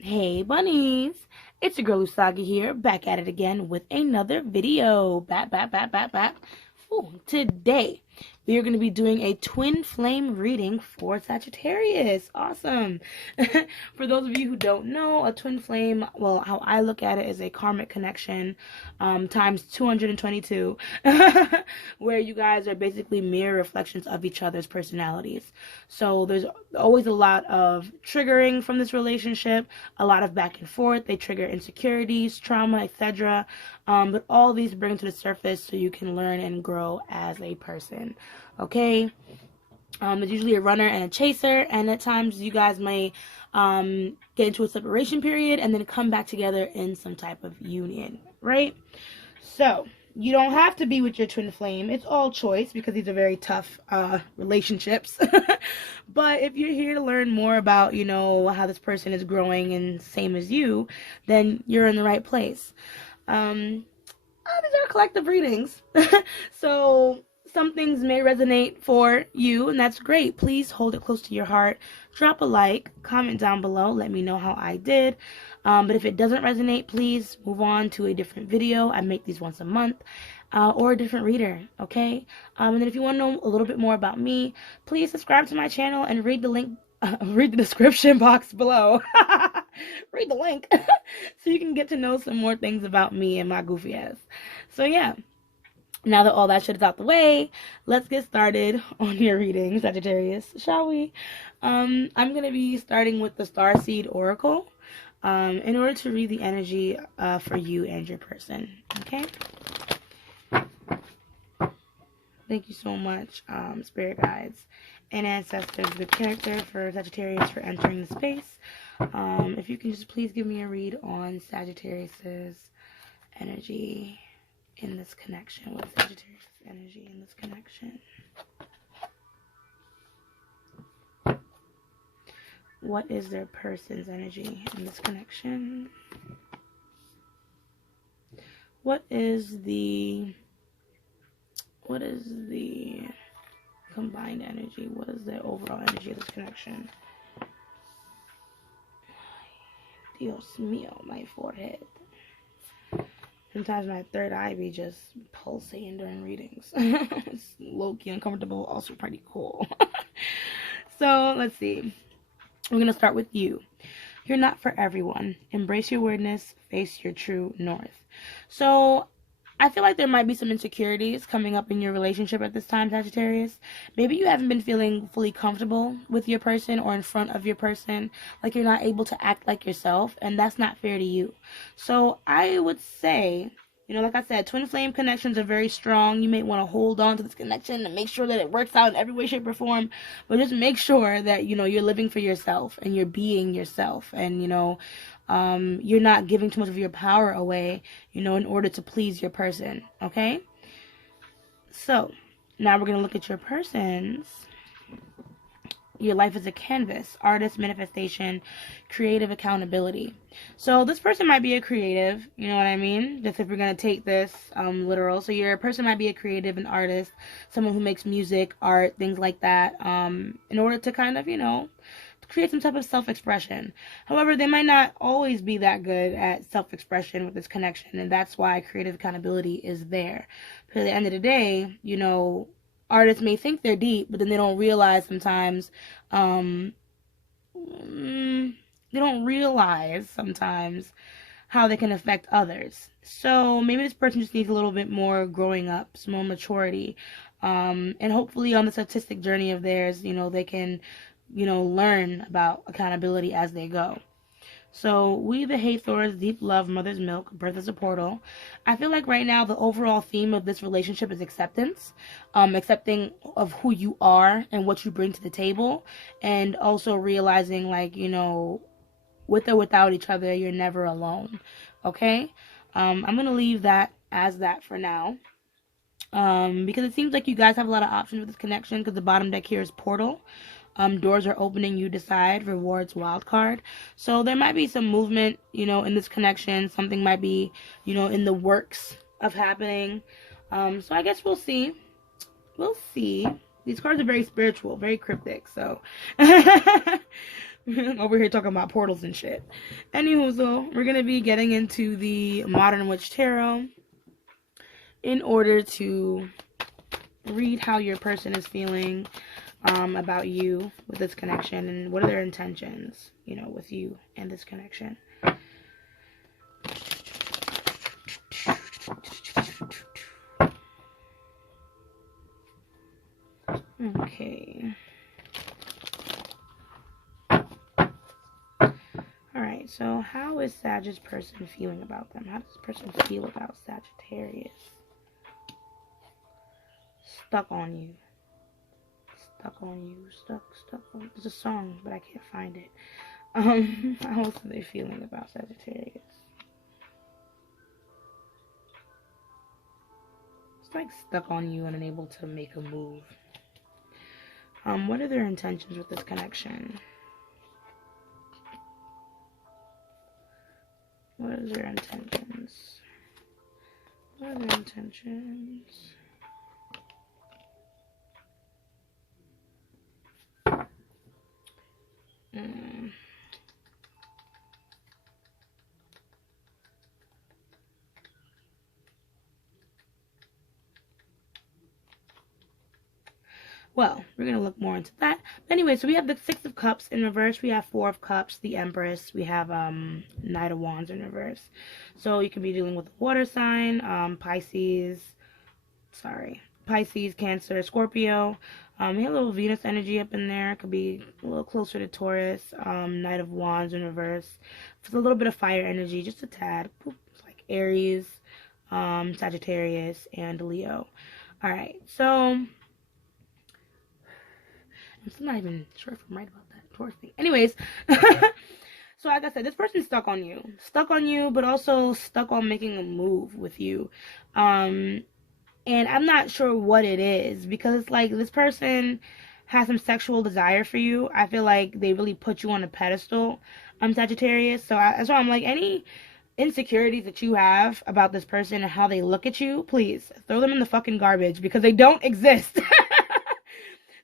Hey bunnies, it's your girl Usagi here, back at it again with another video. Back. Ooh, today we are going to be doing a twin flame reading for Sagittarius. Awesome. For those of you who don't know, a twin flame, well, how I look at it is a karmic connection times 222, where you guys are basically mirror reflections of each other's personalities. So there's always a lot of triggering from this relationship, a lot of back and forth. They trigger insecurities, trauma, etc. But all these bring to the surface so you can learn and grow as a person. Okay? There's usually a runner and a chaser, and at times you guys may get into a separation period and then come back together in some type of union, right? So, you don't have to be with your twin flame. It's all choice because these are very tough relationships. But if you're here to learn more about, how this person is growing and same as you, then you're in the right place. These are collective readings. So some things may resonate for you, and that's great. Please hold it close to your heart. Drop a like, comment down below, let me know how I did. But if it doesn't resonate, please move on to a different video. I make these once a month. Or a different reader, okay? And then if you want to know a little bit more about me, please subscribe to my channel and read the link, read the description box below. Read the link so you can get to know some more things about me and my goofy ass. So yeah, now that all that shit is out the way, let's get started on your reading, Sagittarius, shall we? I'm going to be starting with the Starseed Oracle in order to read the energy for you and your person, okay? Thank you so much, spirit guides and ancestors, the character for Sagittarius, for entering the space. If you can just please give me a read on Sagittarius's energy in this connection. What is Sagittarius's energy in this connection? What is their person's energy in this connection? What is the combined energy? What is the overall energy of this connection? Dios mío, my forehead. Sometimes my third eye be just pulsating during readings. It's low-key uncomfortable, also pretty cool. So, let's see. We're going to start with you. You're not for everyone. Embrace your weirdness. Face your true north. So, I feel like there might be some insecurities coming up in your relationship at this time, Sagittarius. Maybe you haven't been feeling fully comfortable with your person or in front of your person. Like you're not able to act like yourself, and that's not fair to you. So I would say, like I said, twin flame connections are very strong. You may want to hold on to this connection and make sure that it works out in every way, shape, or form. But just make sure that, you're living for yourself and you're being yourself. And, you're not giving too much of your power away, in order to please your person, okay? So, now we're going to look at your person's. Your life is a canvas, artist, manifestation, creative accountability. So this person might be a creative, you know what I mean? Just if we're going to take this literal. So your person might be a creative, an artist, someone who makes music, art, things like that, in order to kind of, create some type of self-expression. However, they might not always be that good at self-expression with this connection, and that's why creative accountability is there. Because at the end of the day, artists may think they're deep, but then they don't realize sometimes, how they can affect others. So maybe this person just needs a little bit more growing up, some more maturity, and hopefully on this artistic journey of theirs, they can, learn about accountability as they go. So, we the Hathors, deep love, mother's milk, birth is a portal. I feel like right now the overall theme of this relationship is acceptance. Accepting of who you are and what you bring to the table. And also realizing, like, with or without each other, you're never alone. Okay? I'm going to leave that as that for now. Because it seems like you guys have a lot of options with this connection, because the bottom deck here is portal. Doors are opening, you decide, rewards, wild card. So there might be some movement, in this connection. Something might be, in the works of happening. So I guess we'll see. We'll see. These cards are very spiritual, very cryptic. So Over here talking about portals and shit. Anywho, so we're going to be getting into the Modern Witch Tarot in order to read how your person is feeling about you with this connection, and what are their intentions, you know, with you and this connection. Okay. Alright, so how is Sag's person feeling about them? How does this person feel about Sagittarius? Stuck on you. Stuck on you. Stuck on. There's a song, but I can't find it. How else are they feeling about Sagittarius? It's like stuck on you and unable to make a move. What are their intentions with this connection? What are their intentions? What are their intentions? Well, we're going to look more into that. But anyway, so we have the Six of Cups in reverse. We have Four of Cups, the Empress. We have Knight of Wands in reverse. So you could be dealing with a water sign, Pisces, Cancer, Scorpio. We have a little Venus energy up in there. It could be a little closer to Taurus. Knight of Wands in reverse. It's a little bit of fire energy, just a tad. It's like Aries, Sagittarius, and Leo. Alright, so I'm still not even sure if I'm right about that Taurus thing. Anyways, so like I said, this person's stuck on you. Stuck on you, but also stuck on making a move with you. And I'm not sure what it is, because it's like this person has some sexual desire for you. I feel like they really put you on a pedestal, Sagittarius. So that's why I'm like, any insecurities that you have about this person and how they look at you, please throw them in the fucking garbage, because they don't exist.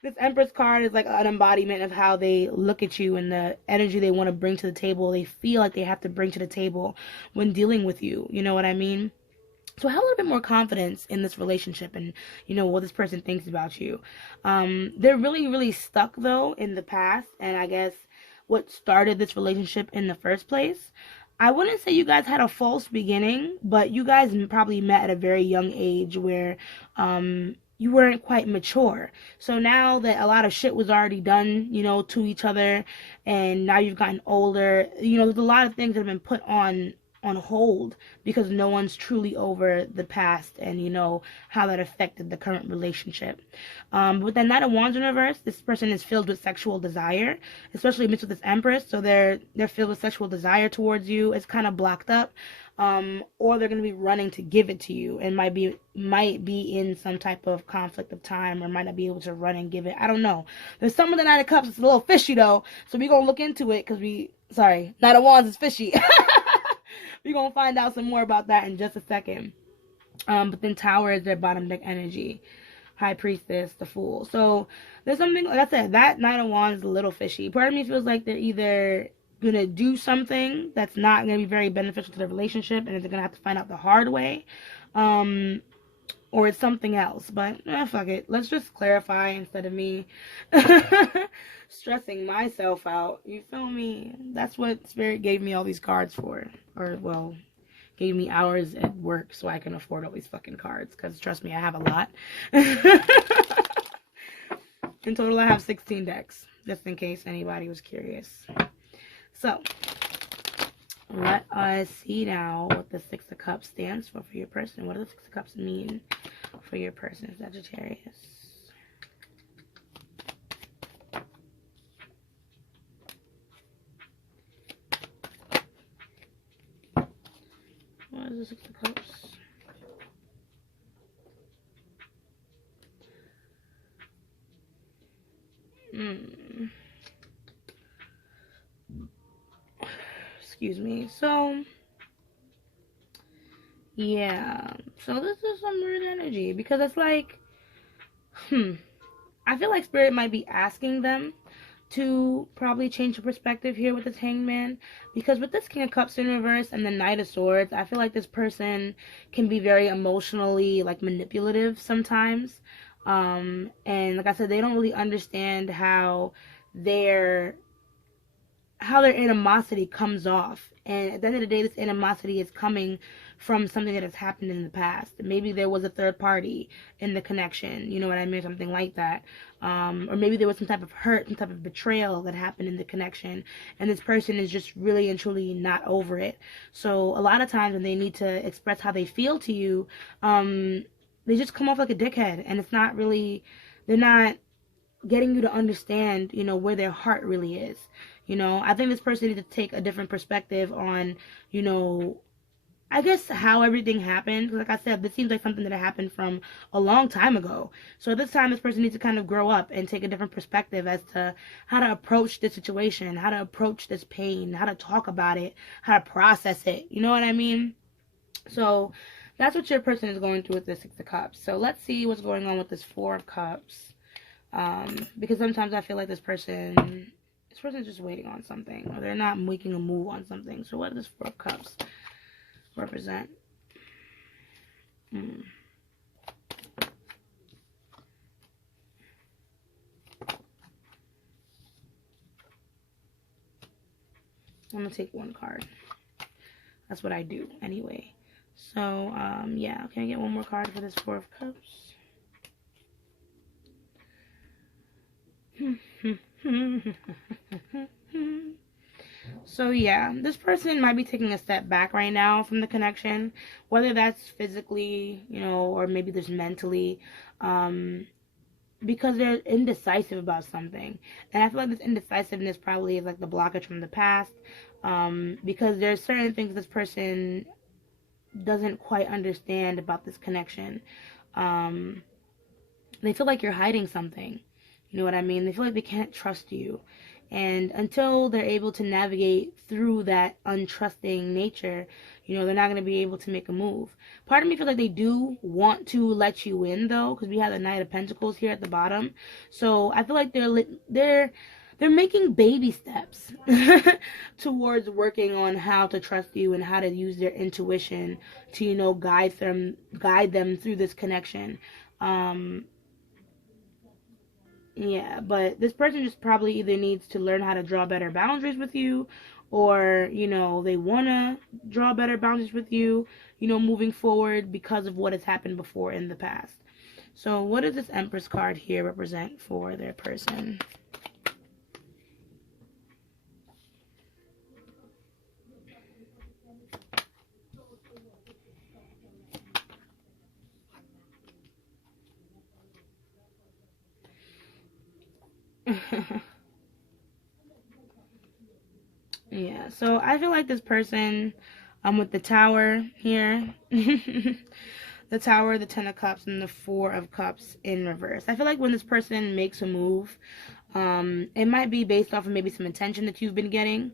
This Empress card is like an embodiment of how they look at you and the energy they want to bring to the table. They feel like they have to bring to the table when dealing with you. You know what I mean? So have a little bit more confidence in this relationship and, you know, what this person thinks about you. They're really, really stuck, though, in the past. And I guess what started this relationship in the first place. I wouldn't say you guys had a false beginning, but you guys probably met at a very young age where you weren't quite mature. So now that a lot of shit was already done, you know, to each other, and now you've gotten older, you know, there's a lot of things that have been put on hold because no one's truly over the past and, you know, how that affected the current relationship. With that Knight of Wands in reverse, this person is filled with sexual desire, especially mixed with this Empress. So they're filled with sexual desire towards you. It's kind of blocked up. Or they're going to be running to give it to you, and might be in some type of conflict of time, or might not be able to run and give it. I don't know. There's some of the Knight of Cups. It's a little fishy, though. So we're going to look into it, because Knight of Wands is fishy. We're going to find out some more about that in just a second. But then Tower is their bottom deck energy. High Priestess, the Fool. So there's something, like I said, that Knight of Wands is a little fishy. Part of me feels like they're either going to do something that's not going to be very beneficial to the relationship, and they're going to have to find out the hard way. Or it's something else. But fuck it. Let's just clarify instead of me stressing myself out. You feel me? That's what Spirit gave me all these cards for. Or, well, gave me hours at work so I can afford all these fucking cards. Because, trust me, I have a lot. In total, I have 16 decks. Just in case anybody was curious. So, let us see now what the Six of Cups stands for your person. What does the Six of Cups mean for your person, Sagittarius? What is the Six of Cups? Excuse me. So, yeah. So this is some weird energy, because it's like, I feel like Spirit might be asking them to probably change your perspective here with this Hangman, because with this King of Cups in reverse and the Knight of Swords, I feel like this person can be very emotionally like manipulative sometimes, and like I said, they don't really understand how their animosity comes off. And at the end of the day, this animosity is coming from something that has happened in the past. Maybe there was a third party in the connection, you know what I mean? Something like that. Or maybe there was some type of hurt, some type of betrayal that happened in the connection. And this person is just really and truly not over it. So a lot of times when they need to express how they feel to you, they just come off like a dickhead. And it's not really, they're not getting you to understand, you know, where their heart really is. You know, I think this person needs to take a different perspective on, you know, I guess how everything happened. Like I said, this seems like something that happened from a long time ago. So at this time, this person needs to kind of grow up and take a different perspective as to how to approach this situation, how to approach this pain, how to talk about it, how to process it. You know what I mean? So that's what your person is going through with this Six of Cups. So let's see what's going on with this Four of Cups. Because sometimes I feel like this person is just waiting on something, or they're not making a move on something. So what does Four of Cups represent? I'm gonna take one card. That's what I do anyway. So yeah, can I get one more card for this Four of Cups? So yeah, this person might be taking a step back right now from the connection, whether that's physically, you know, or maybe just mentally, because they're indecisive about something. And I feel like this indecisiveness probably is like the blockage from the past, because there's certain things this person doesn't quite understand about this connection. They feel like you're hiding something. You know what I mean? They feel like they can't trust you. And until they're able to navigate through that untrusting nature, you know, they're not going to be able to make a move. Part of me feels like they do want to let you in, though, because we have the Knight of Pentacles here at the bottom. So I feel like they're making baby steps towards working on how to trust you and how to use their intuition to, you know, guide them through this connection. Yeah, but this person just probably either needs to learn how to draw better boundaries with you, or, you know, they want to draw better boundaries with you, you know, moving forward because of what has happened before in the past. So what does this Empress card here represent for their person? Yeah, so I feel like this person, with the Tower here, the Tower, the Ten of Cups, and the Four of Cups in reverse. I feel like when this person makes a move, it might be based off of maybe some attention that you've been getting,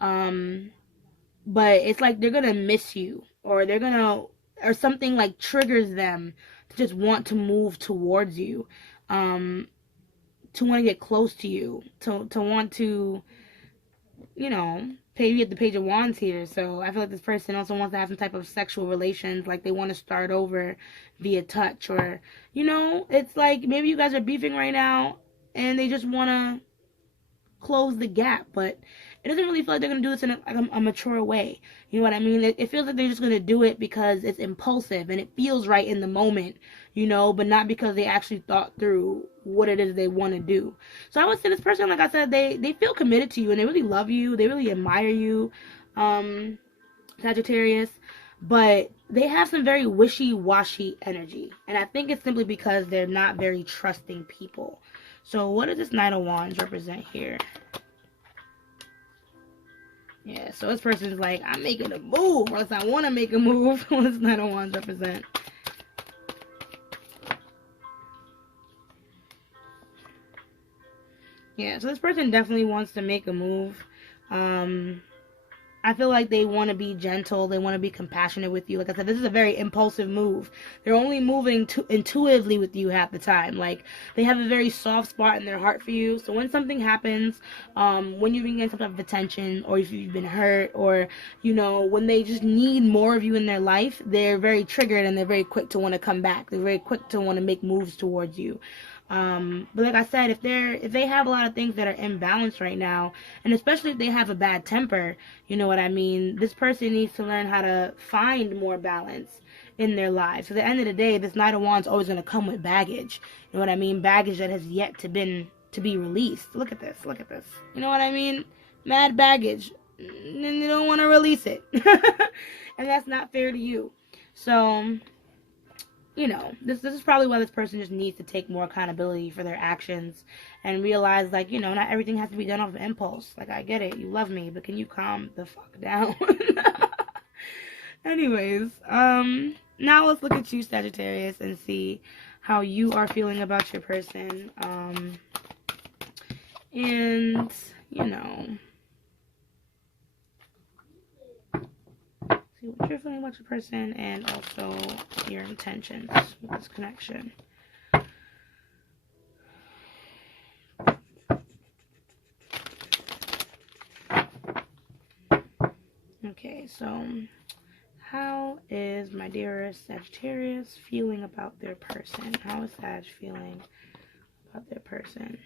but it's like they're gonna miss you, or or something like triggers them to just want to move towards you, to want to get close to you, to want to, you know, you get the Page of Wands here. So I feel like this person also wants to have some type of sexual relations, like they want to start over via touch, or, you know, it's like maybe you guys are beefing right now and they just want to close the gap, but it doesn't really feel like they're going to do this in a mature way. You know what I mean? It feels like they're just going to do it because it's impulsive and it feels right in the moment, you know, but not because they actually thought through what it is they want to do. So I would say this person, like I said, they feel committed to you and they really love you. They really admire you, Sagittarius, but they have some very wishy-washy energy. And I think it's simply because they're not very trusting people. So what does this Knight of Wands represent here? Yeah, so this person's like, I'm making a move, or else I want to make a move. What does Knight of Wands represent? Yeah, so this person definitely wants to make a move. I feel like they want to be gentle. They want to be compassionate with you. Like I said, this is a very impulsive move. They're only moving intuitively with you half the time. Like, they have a very soft spot in their heart for you. So when something happens, when you've been getting some type of attention, or if you've been hurt, or, you know, when they just need more of you in their life, they're very triggered and they're very quick to want to come back. They're very quick to want to make moves towards you. But like I said, if they have a lot of things that are imbalanced right now, and especially if they have a bad temper, you know what I mean, this person needs to learn how to find more balance in their lives. So at the end of the day, this Knight of Wands always going to come with baggage. You know what I mean? Baggage that has yet to be released. Look at this. Look at this. You know what I mean? Mad baggage. And you don't want to release it. And that's not fair to you. So, you know, this is probably why this person just needs to take more accountability for their actions and realize, like, you know, not everything has to be done off of impulse. Like, I get it, you love me, but can you calm the fuck down? Anyways, now let's look at you, Sagittarius, and see how you are feeling about your person. And, you know, see what you're feeling about your person, and also your intentions with this connection. Okay, so how is my dearest Sagittarius feeling about their person? How is Sag feeling about their person?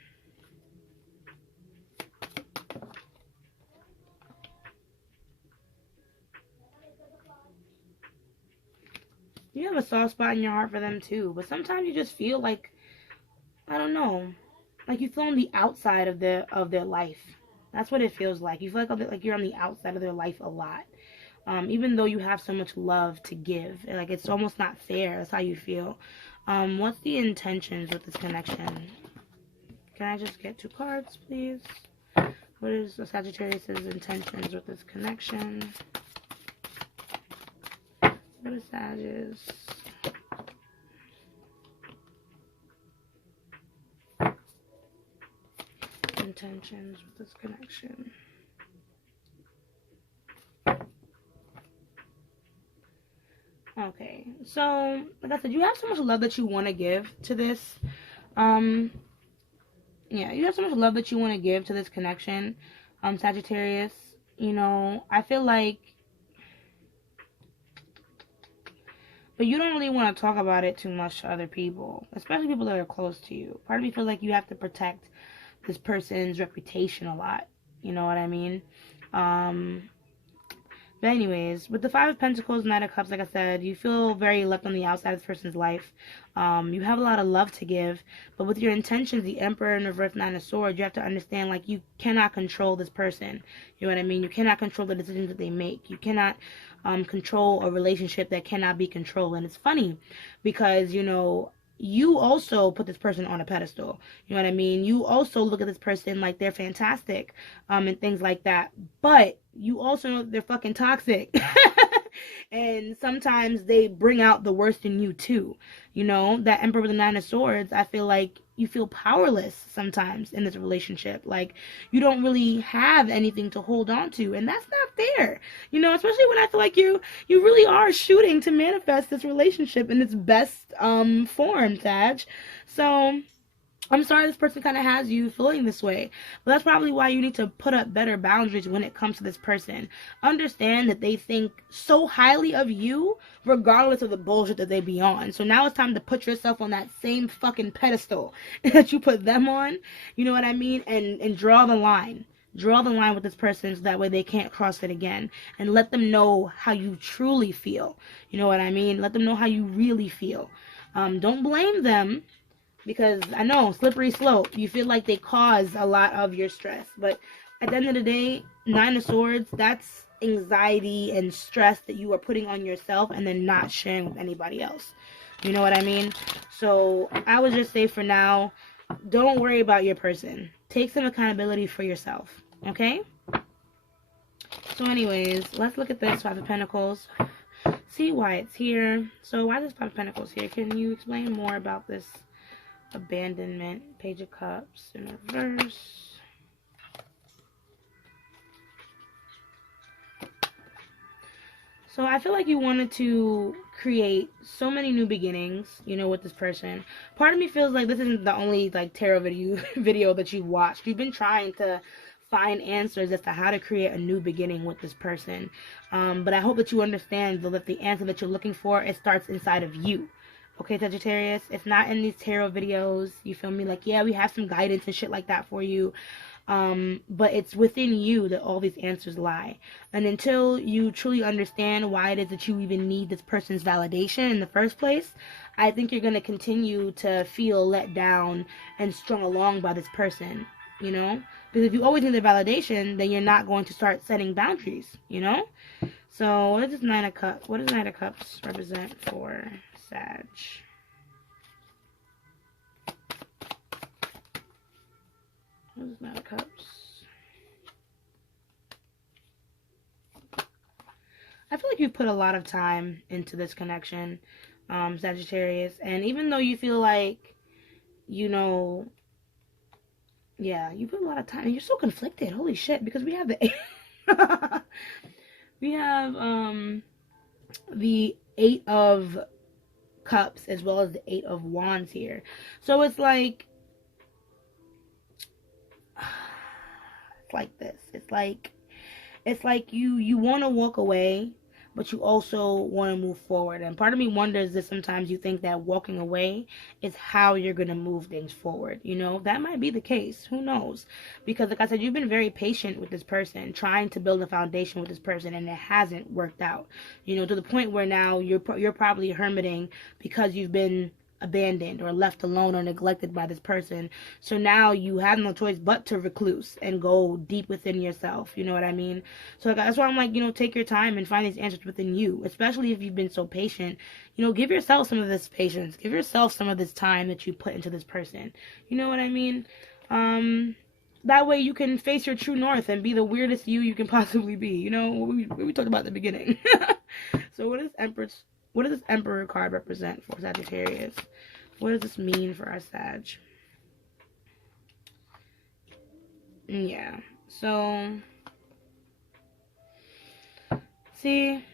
You have a soft spot in your heart for them too, but sometimes you just feel like, I don't know, like you feel on the outside of their life. That's what it feels like. You feel like you're on the outside of their life a lot, even though you have so much love to give. Like, it's almost not fair. That's how you feel. What's the intentions with this connection? Can I just get 2 cards, please? What is the Sagittarius' intentions with this connection? What is Sag's intentions with this connection? Okay, so like I said, you have so much love that you want to give to this. Yeah, you have so much love that you want to give to this connection, Sagittarius. You know, I feel like, but you don't really want to talk about it too much to other people, especially people that are close to you. Part of me feels like you have to protect this person's reputation a lot. You know what I mean? But anyways, with the 5 of Pentacles, Knight of Cups, like I said, you feel very left on the outside of this person's life. You have a lot of love to give, but with your intentions, the Emperor and reverse 9 of Swords, you have to understand, like, you cannot control this person. You know what I mean? You cannot control the decisions that they make. You cannot control a relationship that cannot be controlled. And it's funny because, you know, you also put this person on a pedestal. You know what I mean? You also look at this person like they're fantastic, and things like that. But you also know they're fucking toxic. And sometimes they bring out the worst in you too. You know, that Emperor with the 9 of Swords, I feel like you feel powerless sometimes in this relationship. Like, you don't really have anything to hold on to, and that's not fair. You know, especially when I feel like you really are shooting to manifest this relationship in its best form, Sag. So I'm sorry this person kind of has you feeling this way, but that's probably why you need to put up better boundaries when it comes to this person. Understand that they think so highly of you regardless of the bullshit that they be on. So now it's time to put yourself on that same fucking pedestal that you put them on. You know what I mean? And draw the line. Draw the line with this person so that way they can't cross it again. And let them know how you truly feel. You know what I mean? Let them know how you really feel. Don't blame them. Because I know, slippery slope, you feel like they cause a lot of your stress. But at the end of the day, 9 of Swords, that's anxiety and stress that you are putting on yourself and then not sharing with anybody else. You know what I mean? So I would just say for now, don't worry about your person. Take some accountability for yourself. Okay? So anyways, let's look at this 5 of Pentacles. See why it's here. So why is this 5 of Pentacles here? Can you explain more about this? Abandonment, Page of Cups in reverse. So I feel like you wanted to create so many new beginnings, you know, with this person. Part of me feels like this isn't the only like tarot video that you've watched. You've been trying to find answers as to how to create a new beginning with this person. But I hope that you understand though that the answer that you're looking for, it starts inside of you. Okay, Sagittarius? It's not in these tarot videos. You feel me? Like, yeah, we have some guidance and shit like that for you. But it's within you that all these answers lie. And until you truly understand why it is that you even need this person's validation in the first place, I think you're going to continue to feel let down and strung along by this person, you know? Because if you always need their validation, then you're not going to start setting boundaries, you know? So what is this Nine of Cups? What does Nine of Cups represent for Sag? What is Nine of Cups? I feel like you've put a lot of time into this connection, Sagittarius. And even though you feel like, you know, yeah, you put a lot of time. And you're so conflicted. Holy shit. Because we have the we have the Eight of Cups as well as the Eight of Wands here. So it's like this. It's like you want to walk away, but you also want to move forward. And part of me wonders that sometimes you think that walking away is how you're going to move things forward. You know, that might be the case. Who knows? Because like I said, you've been very patient with this person, trying to build a foundation with this person, and it hasn't worked out. You know, to the point where now you're probably hermiting because you've been abandoned or left alone or neglected by this person. So now you have no choice but to recluse and go deep within yourself. You know what I mean? So that's why I'm like, you know, take your time and find these answers within you, especially if you've been so patient. You know, give yourself some of this patience. Give yourself some of this time that you put into this person. You know what I mean? That way you can face your true north and be the weirdest you can possibly be. You know, what we talked about at the beginning. So what does this Emperor card represent for Sagittarius? What does this mean for our Sag? Yeah. So, see,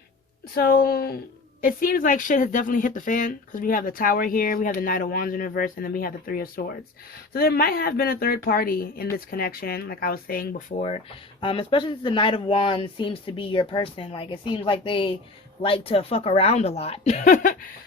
so it seems like shit has definitely hit the fan, because we have the Tower here, we have the Knight of Wands in reverse, and then we have the Three of Swords. So there might have been a third party in this connection, like I was saying before, especially since the Knight of Wands seems to be your person. Like, it seems like they like to fuck around a lot.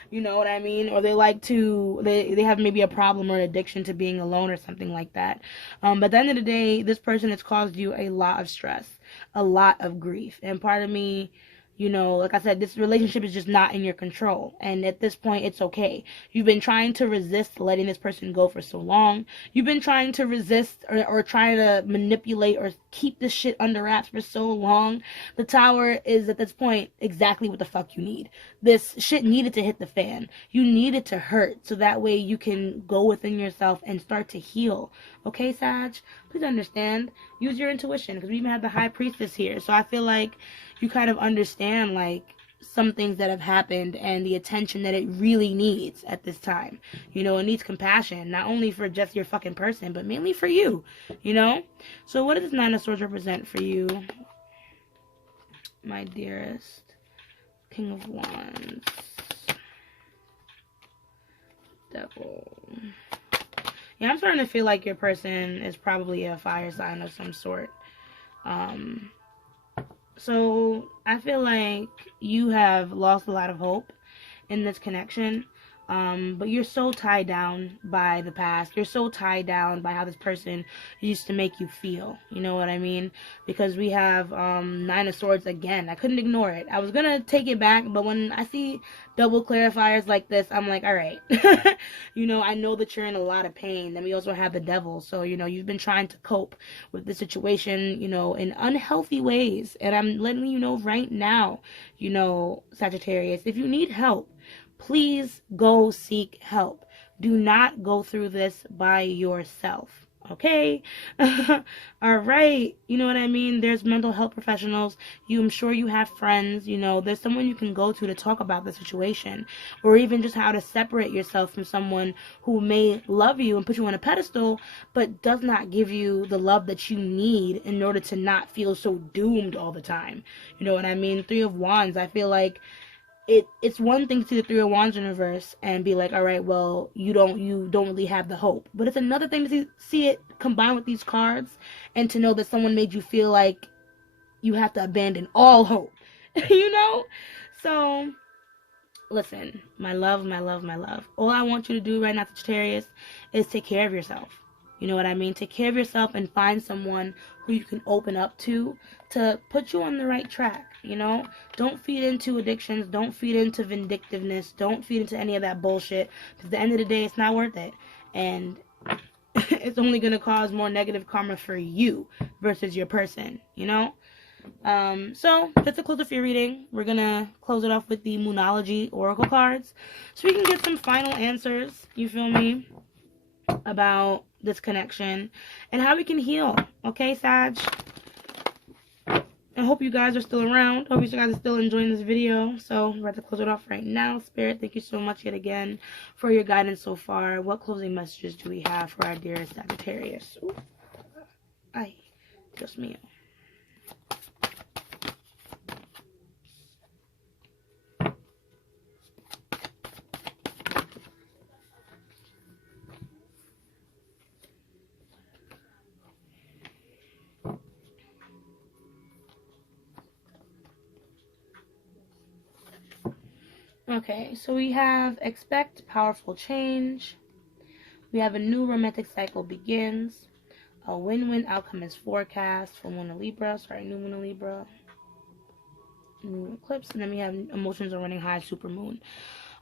You know what I mean? Or they like to, they have maybe a problem or an addiction to being alone or something like that. But at the end of the day, this person has caused you a lot of stress, a lot of grief. And part of me, you know, like I said, this relationship is just not in your control. And at this point, it's okay. You've been trying to resist letting this person go for so long. You've been trying to resist or trying to manipulate or keep this shit under wraps for so long. The Tower is, at this point, exactly what the fuck you need. This shit needed to hit the fan. You need it to hurt, so that way you can go within yourself and start to heal. Okay, Sag? Please understand. Use your intuition, because we even have the High Priestess here. So I feel like you kind of understand, like, some things that have happened and the attention that it really needs at this time. You know, it needs compassion, not only for just your fucking person, but mainly for you, you know? So what does this Nine of Swords represent for you, my dearest? King of Wands. Devil. Yeah, I'm starting to feel like your person is probably a fire sign of some sort. So I feel like you have lost a lot of hope in this connection. But you're so tied down by the past. You're so tied down by how this person used to make you feel. You know what I mean? Because we have Nine of Swords again. I couldn't ignore it. I was going to take it back, but when I see double clarifiers like this, I'm like, all right. You know, I know that you're in a lot of pain. Then we also have the Devil. So, you know, you've been trying to cope with the situation, you know, in unhealthy ways. And I'm letting you know right now, you know, Sagittarius, if you need help, please go seek help. Do not go through this by yourself. Okay. All right. You know what I mean? There's mental health professionals. I'm sure you have friends, there's someone you can go to talk about the situation, or even just how to separate yourself from someone who may love you and put you on a pedestal, but does not give you the love that you need in order to not feel so doomed all the time. You know what I mean? Three of Wands, I feel like it's one thing to see the Three of Wands in reverse and be like, all right, well, you don't really have the hope. But it's another thing to see it combined with these cards and to know that someone made you feel like you have to abandon all hope. So listen, my love, my love, my love. All I want you to do right now, Sagittarius, is take care of yourself. You know what I mean? Take care of yourself and find someone who you can open up to put you on the right track, Don't feed into addictions. Don't feed into vindictiveness. Don't feed into any of that bullshit. Because at the end of the day, it's not worth it. And it's only going to cause more negative karma for you versus your person, So that's the close of your reading. We're going to close it off with the Moonology Oracle cards so we can get some final answers, you feel me, about this connection and how we can heal. Okay, Sag? I hope you guys are still around. Hope you guys are still enjoying this video. So we're about to close it off right now. Spirit, thank you so much yet again for your guidance so far. What closing messages do we have for our dearest Sagittarius? Ooh. Ay, Dios mío. Okay, so we have expect powerful change. We have a new romantic cycle begins. A win-win outcome is forecast for Moon and Libra. New Moon and Libra. New eclipse. And then we have emotions are running high, super moon.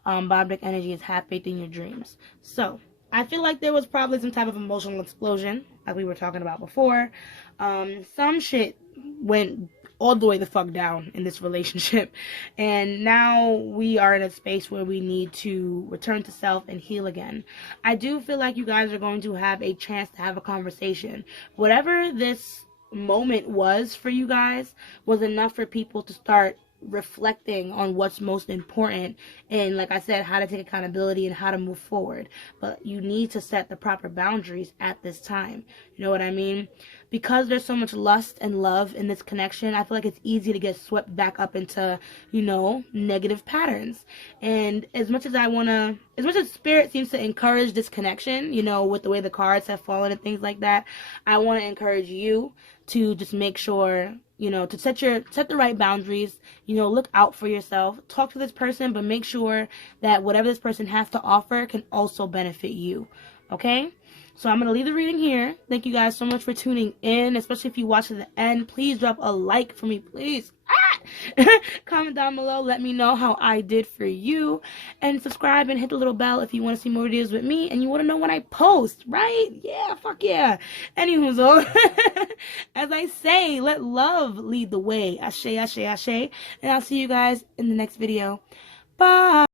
Biotic energy is have faith in your dreams. So I feel like there was probably some type of emotional explosion, like we were talking about before. Some shit went all the way the fuck down in this relationship, and now we are in a space where we need to return to self and heal again. I do feel like you guys are going to have a chance to have a conversation. Whatever this moment was for you guys was enough for people to start reflecting on what's most important and, like I said, how to take accountability and how to move forward. But you need to set the proper boundaries at this time. You know what I mean? Because there's so much lust and love in this connection, I feel like it's easy to get swept back up into, negative patterns. And as much as Spirit seems to encourage this connection, with the way the cards have fallen and things like that, I want to encourage you to just make sure, to set the right boundaries, look out for yourself, talk to this person, but make sure that whatever this person has to offer can also benefit you. Okay? So I'm going to leave the reading here. Thank you guys so much for tuning in, especially if you watch to the end. Please drop a like for me, please. Comment down below. Let me know how I did for you. And subscribe and hit the little bell if you want to see more videos with me and you want to know when I post, right? Yeah, fuck yeah. Anywho, so as I say, let love lead the way. Ashe, ashe, ashe. And I'll see you guys in the next video. Bye.